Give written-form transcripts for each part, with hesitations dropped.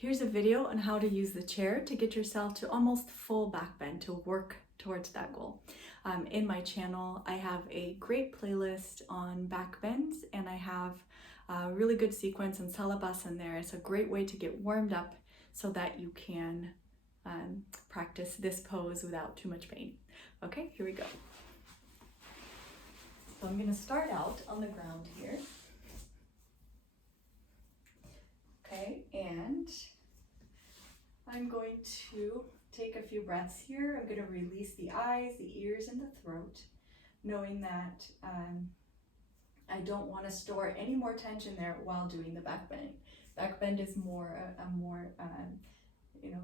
Here's a video on how to use the chair to get yourself to almost full back bend to work towards that goal. In my channel, I have a great playlist on back bends, and I have a really good sequence and syllabus in there. It's a great way to get warmed up so that you can practice this pose without too much pain. Okay, here we go. So I'm going to start out on the ground here. Okay, and I'm going to take a few breaths here. I'm going to release the eyes, the ears, and the throat, knowing that I don't want to store any more tension there while doing the back bend. Back bend is a more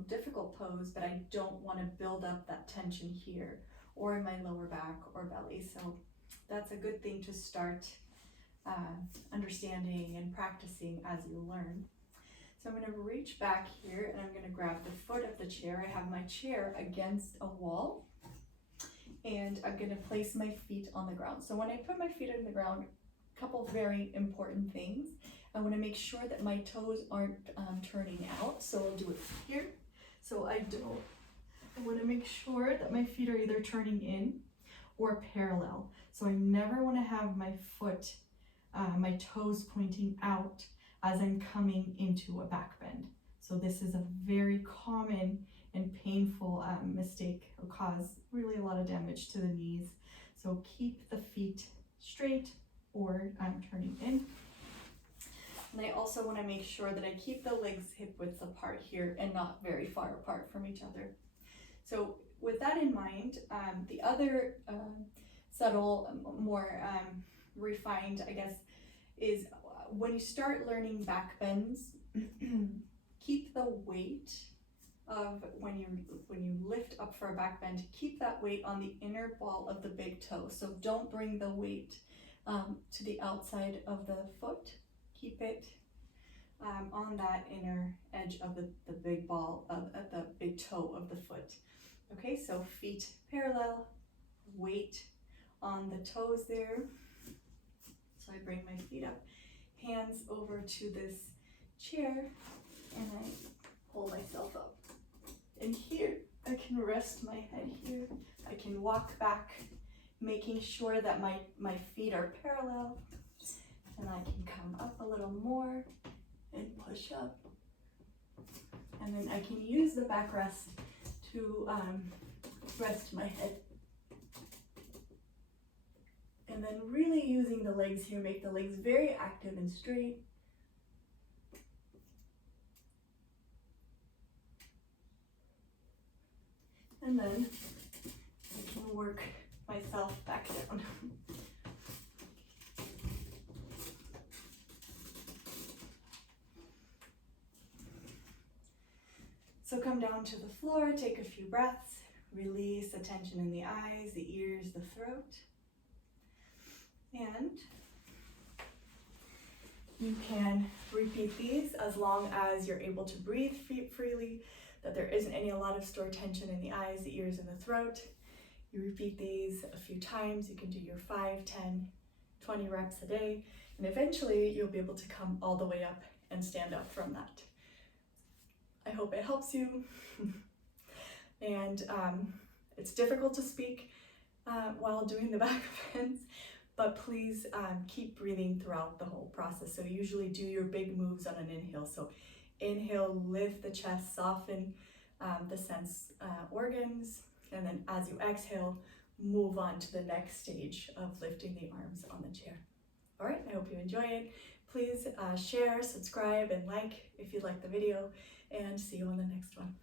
difficult pose, but I don't want to build up that tension here or in my lower back or belly. So that's a good thing to start understanding and practicing as you learn. So I'm going to reach back here and I'm going to grab the foot of the chair. I have my chair against a wall and I'm going to place my feet on the ground. So when I put my feet on the ground, a couple of very important things. I want to make sure that my toes aren't turning out. So I'll do it here. So I want to make sure that my feet are either turning in or parallel. So I never want to have my foot, my toes pointing out as I'm coming into a back bend. So this is a very common and painful mistake. It'll cause really a lot of damage to the knees. So keep the feet straight or turning in. And I also want to make sure that I keep the legs hip width apart here and not very far apart from each other. So with that in mind, the other subtle, more refined, I guess, is when you start learning back bends, keep the weight of when you lift up for a back bend, keep that weight on the inner ball of the big toe. So don't bring the weight to the outside of the foot. Keep it on that inner edge of the big ball of the big toe of the foot. Okay, so feet parallel, weight on the toes there. So I bring my feet up, hands over to this chair, and I pull myself up. And here, I can rest my head here. I can walk back, making sure that my feet are parallel. And I can come up a little more and push up. And then I can use the backrest to rest my head. And then really using the legs here, make the legs very active and straight. And then I can work myself back down. So come down to the floor, take a few breaths, release the tension in the eyes, the ears, the throat. And you can repeat these as long as you're able to breathe freely, that there isn't a lot of stored tension in the eyes, the ears, and the throat. You repeat these a few times. You can do your 5, 10, 20 reps a day, and eventually you'll be able to come all the way up and stand up from that. I hope it helps you. And it's difficult to speak while doing the back bends, but please keep breathing throughout the whole process. So usually do your big moves on an inhale. So inhale, lift the chest, soften the sense organs, and then as you exhale, move on to the next stage of lifting the arms on the chair. All right, I hope you enjoy it. Please share, subscribe, and like if you like the video, and see you on the next one.